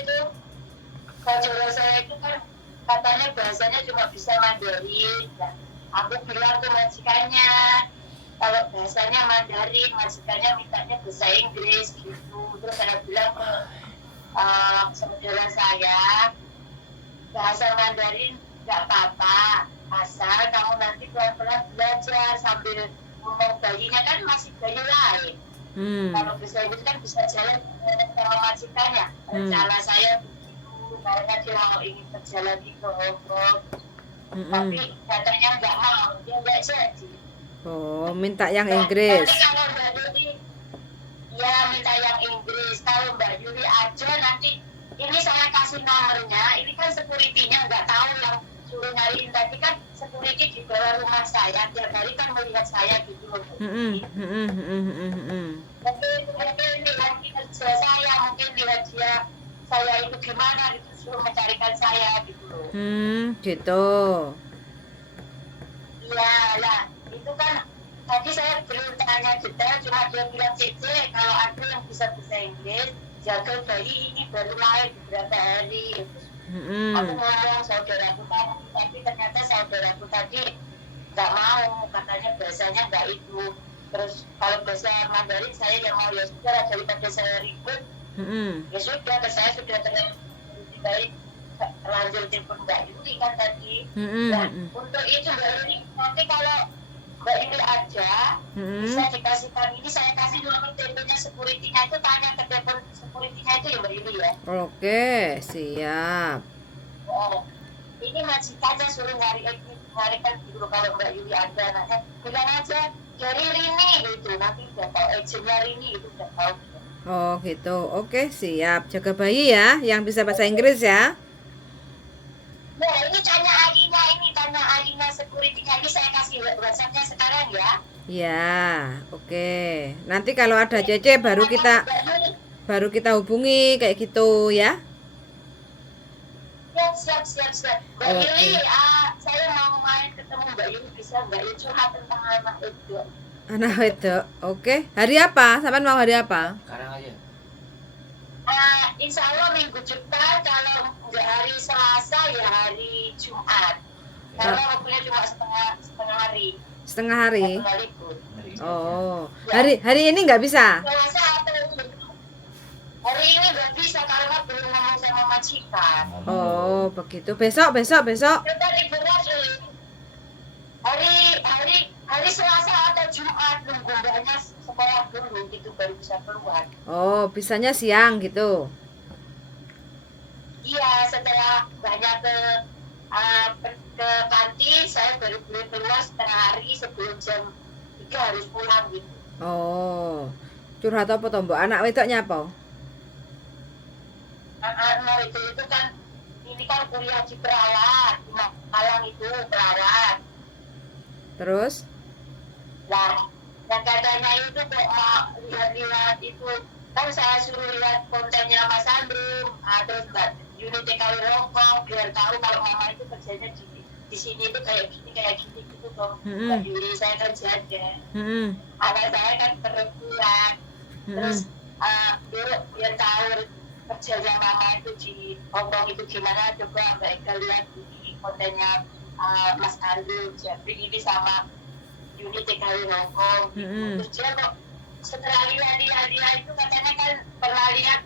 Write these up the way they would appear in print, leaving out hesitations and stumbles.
itu saudara saya itu kan katanya bahasanya cuma bisa Mandarin. Nah, aku bilang ke majikannya, kalau bahasanya Mandarin, majikannya mintanya bahasa Inggris gitu. Terus saya bilang ke saudara saya, bahasa Mandarin nggak apa-apa, asal kamu nanti pelan-pelan belajar sambil ngomong bayinya kan masih bayi lain. Kalau bisa itu kan bisa jalan sama majikannya. Rencana saya begitu, karena dia mau ingin berjalan di Hong Kong. Tapi katanya nggak mau, dia nggak jadi. Oh, minta yang Inggris. Nanti kalau Mbak Yuli, ya minta yang Inggris. Kalau Mbak Yuli aja nanti, ini saya kasih nomornya. Ini kan security-nya nggak tahu yang suruh nyariin tadi kan security di bawah rumah saya. Tiap hari kan melihat saya gitu loh. Mungkin lihat kerja saya, mungkin lihat dia saya itu gimana gitu, suruh mencarikan saya gitu loh. Gitu. Iya lah, itu kan tadi saya belum tanya detail, cuma dia bilang Cece kalau aku yang bisa bahasa Inggris, jaga bayi ini baru lahir beberapa hari. Aku ngomong saudaraku kamu, tapi ternyata saudaraku tadi nggak mau, katanya bahasanya nggak itu. Terus kalau bahasa Mandarin saya yang mau, ya sudah daripada saya ribut, ya sudah, saya sudah lebih baik lanjut telepon Mbak Yuli kan tadi. Nah, untuk itu Mbak Yuli, nanti kalau Mbak Yuli aja bisa dikasihkan, ini saya kasih nomor teleponnya security-nya, itu tanya ke telepon security-nya itu ya Mbak Yuli ya. Oke, siap. Oh, ini majikannya suruh nyarikan dulu kalau Mbak Yuli ada. Nah, bilang aja dari Rini gitu, nanti udah tahu agentnya Rini itu udah tahu. Oh gitu, oke siap. Jaga bayi ya, yang bisa bahasa Inggris ya. Nah, ini tanya Alina security-nya, ini saya kasih WhatsApp-nya sekarang ya. Ya, oke. Nanti kalau ada Cece baru kita hubungi kayak gitu ya. Siap. Mbak Yuli, saya mau main ketemu Mbak Yuli, bisa Mbak Yuli curhat tentang anak itu. Anak itu, oke. Hari apa? Sampai mau hari apa? Sekarang aja. Insya Allah minggu depan, kalau nggak hari Selasa ya hari Jumat. Karena waktunya cuma setengah hari. Setengah hari. Oh, Ya. hari ini nggak bisa. Selasa atau hari ini nggak bisa karena belum ngomong sama majikan. Oh, begitu. Besok. Kita liburan hari Selasa atau Jumat, nunggu mbaknya sekolah dulu gitu baru bisa keluar. Oh, bisanya siang gitu. Iya, setelah banyak ke panti, saya baru boleh keluar setengah hari sebelum jam 3 harus pulang gitu. Oh, curhat apa toh mbak? Anak wedoknya apa? Anak itu kan, ini kan kuliah di perawat, di Malang itu perawat. Terus? Nah, yang katanya itu kok mau lihat-lihat itu, kan saya suruh lihat kontennya Mas Andrew, terus Mbak Yuni TKW Hongkong, biar tahu kalau mama itu kerjanya di sini itu kayak gini gitu toh. Mbak Yuni, saya kan jaga. Anak saya kan perempuan, terus biar tahu kerjanya mama itu di Hongkong itu gimana, coba Mbak Eka lihat di kontennya Mas Andrew, Jeffrey ini sama Yuni TKW Hongkong. Terus dia kok setelah lihat itu katanya kan pernah lihat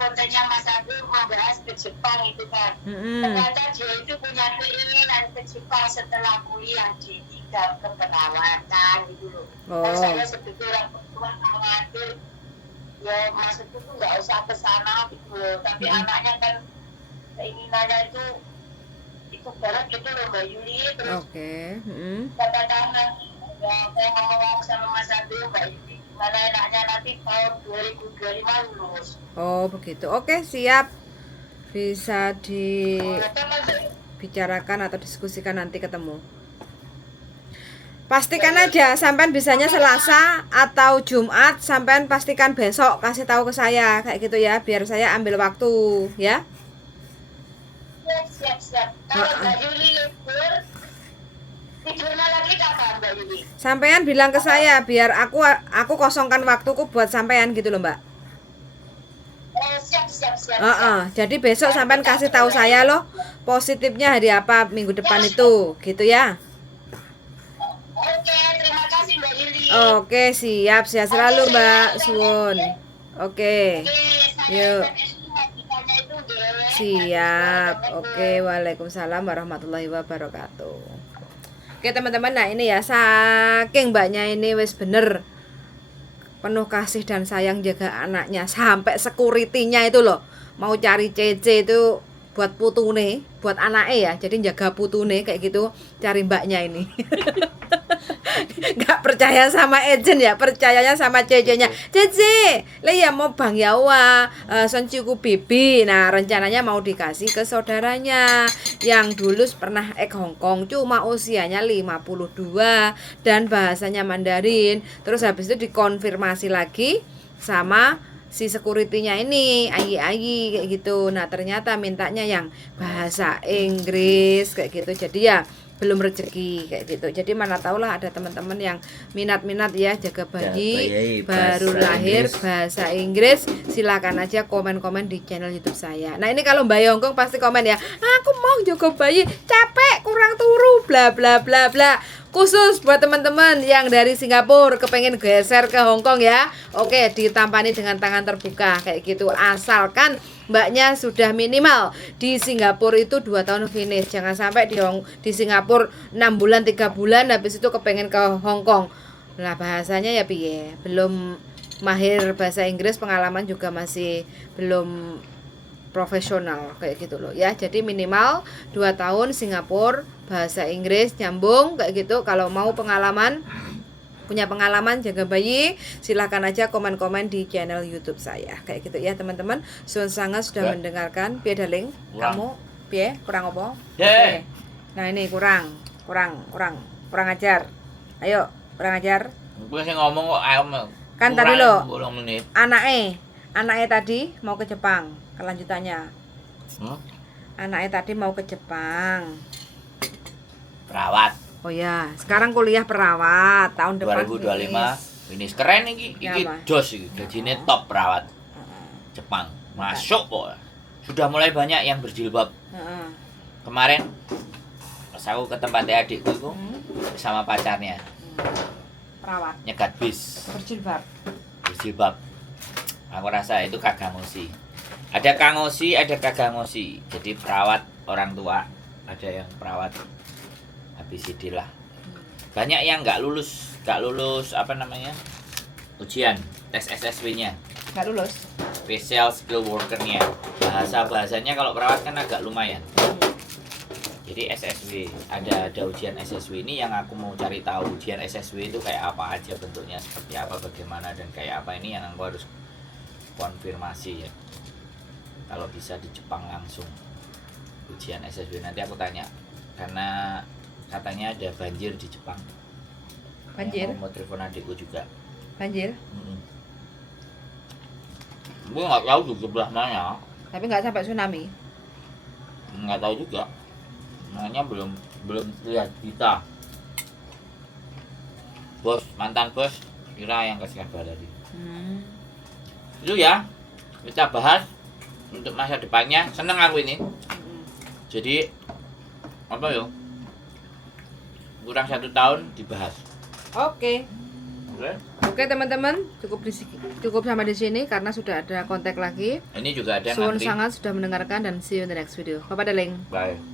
kontennya Mas Andrew membahas ke Jepang itu kan. Ternyata dia itu punya keinginan ke Jepang setelah kuliah di bidang keperawatan gitu loh. Dan saya sebagai orang perempuan khawatir, ya maksudku tuh nggak usah ke sana gitu loh. Tapi anaknya kan keinginannya itu banget gitu loh Mbak Yuli. Terus katakan ya saya ngomong sama Mas Andrew, Mbak Yuli, mana enaknya nanti tahun 2025 lulus. Oh begitu, oke siap. Bisa dibicarakan atau diskusikan nanti ketemu. Pastikan aja sampean bisanya Selasa atau Jumat, sampean pastikan besok kasih tahu ke saya kayak gitu ya, biar saya ambil waktu ya. Siap. Kalau Mbak Yuli libur, tidurnya lagi kapan Mbak Yuli? Sampean bilang ke saya biar aku kosongkan waktuku buat sampean gitu loh Mbak. Siap. siap. Jadi besok sampean kasih tahu saya loh positifnya hari apa minggu depan itu, gitu ya. Oke, terima kasih Mbak Yuli. Oke, siap, sehat selalu Mbak Suwun. Oke, yuk. Siap. Oke, waalaikumsalam warahmatullahi wabarakatuh. Oke teman-teman, nah ini ya saking mbaknya ini wis bener penuh kasih dan sayang jaga anaknya sampai security-nya itu loh mau cari CC itu buat putune, buat anaknya ya, jadi jaga putune kayak gitu cari mbaknya ini. Nggak percaya sama agent ya, percayanya sama CC-nya. CC, lah ya mau Bang Yawa, Soncuku Bibi. Nah, rencananya mau dikasih ke saudaranya yang dulu pernah Hongkong, cuma usianya 52 dan bahasanya Mandarin. Terus habis itu dikonfirmasi lagi sama si security-nya ini, Ayi kayak gitu. Nah, ternyata mintanya yang bahasa Inggris kayak gitu. Jadi ya belum rezeki kayak gitu. Jadi mana tahulah ada teman-teman yang minat-minat ya jaga bayi baru lahir bahasa Inggris, silakan aja komen-komen di channel YouTube saya. Nah, ini kalau Mbak Yongkong pasti komen ya, aku mau jaga bayi, capek, kurang turu, bla bla bla bla. Khusus buat teman-teman yang dari Singapura kepengen geser ke Hongkong ya. Oke, ditampani dengan tangan terbuka kayak gitu. Asalkan mbaknya sudah minimal di Singapura itu 2 tahun finish. Jangan sampai di Singapura 6 bulan 3 bulan habis itu kepengen ke Hongkong. Nah, bahasanya ya piye? Belum mahir bahasa Inggris, pengalaman juga masih belum profesional kayak gitu loh ya. Jadi minimal 2 tahun Singapura, bahasa Inggris nyambung kayak gitu. Kalau mau punya pengalaman jaga bayi, silahkan aja komen-komen di channel YouTube saya kayak gitu ya teman-teman. Suwun sangat sudah mendengarkan. Piye darling? Kamu piye? Kurang apa? Oke. Nah, ini kurang ajar. Ayo, kurang ajar. Gue sih ngomong kok ayam. Kan tadi lo anaknya tadi mau ke Jepang. Kelanjutannya anaknya tadi mau ke Jepang perawat. Oh ya, sekarang kuliah perawat tahun depan 2025 ini keren iki jos iki gajine top perawat Jepang masuk kok. Sudah mulai banyak yang berjilbab. Kemarin pas aku ke tempatnya adikku itu sama pacarnya perawat nyegat bis berjilbab. Aku rasa itu kagak ngosi. Ada kangosi, ada kagak ngosi. Jadi perawat orang tua, ada yang perawat ABCD lah. Banyak yang nggak lulus apa namanya ujian tes SSW-nya. Nggak lulus. Special skill worker-nya. Bahasanya kalau perawat kan agak lumayan. Jadi SSW ada ujian SSW ini yang aku mau cari tahu ujian SSW itu kayak apa aja bentuknya, seperti apa, bagaimana dan kayak apa, ini yang aku harus konfirmasi ya. Kalau bisa di Jepang langsung ujian SSW nanti aku tanya karena katanya ada banjir di Jepang. Banjir? Aku mau telepon adikku juga. Banjir? Gue nggak tahu di sebelah mana. Tapi nggak sampai tsunami. Nggak tahu juga. Makanya belum lihat kita. Mantan bos kira yang kasih kabar tadi. Itu ya kita bahas untuk masa depannya. Seneng aku ini. Jadi apa yo? Kurang 1 tahun dibahas. Oke teman-teman, cukup sampai di sini karena sudah ada kontak lagi. Ini juga ada Suwun nanti. sangat sudah mendengarkan dan see you in the next video. Bye darling. Bye.